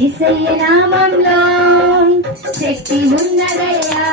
ఇసయ్య నామంలో శక్తి ఉన్నదయ్యా.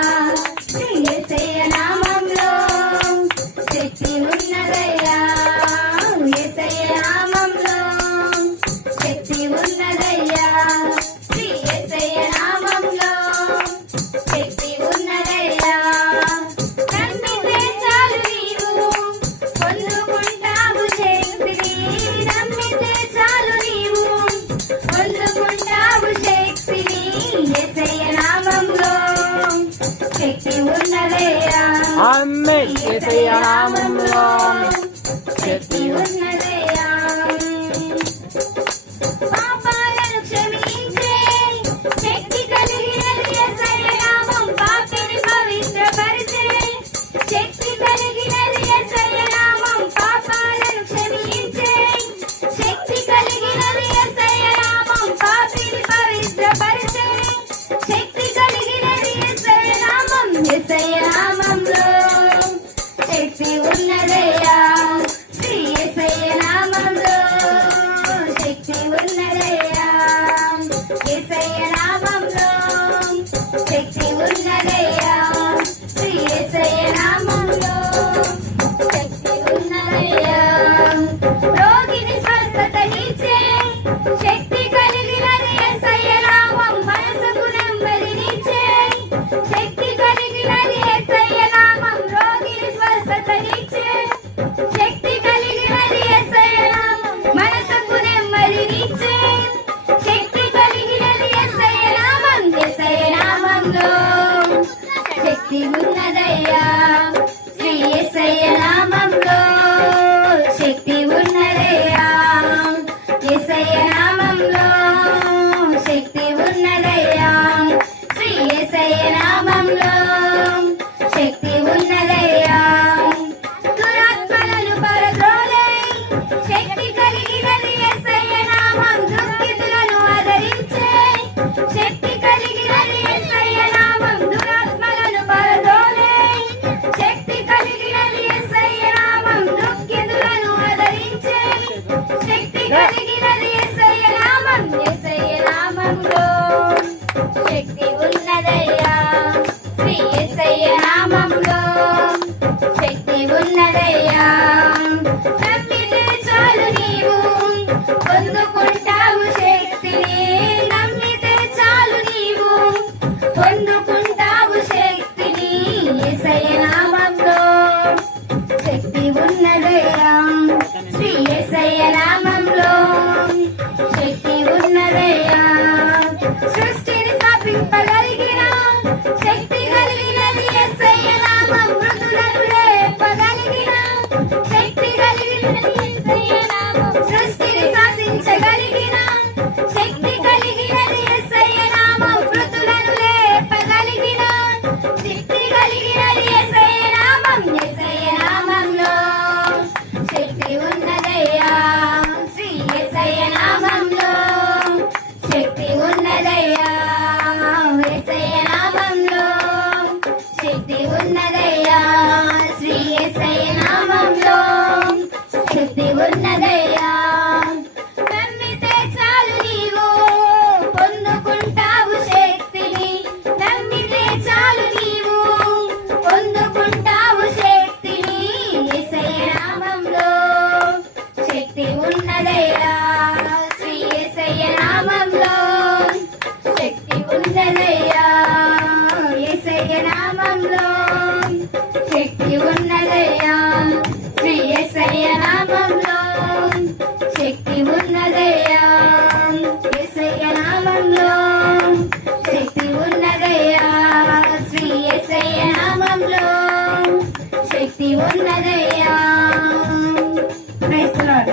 saying I 이 흩나다에야 Let's go.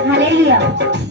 Hallelujah.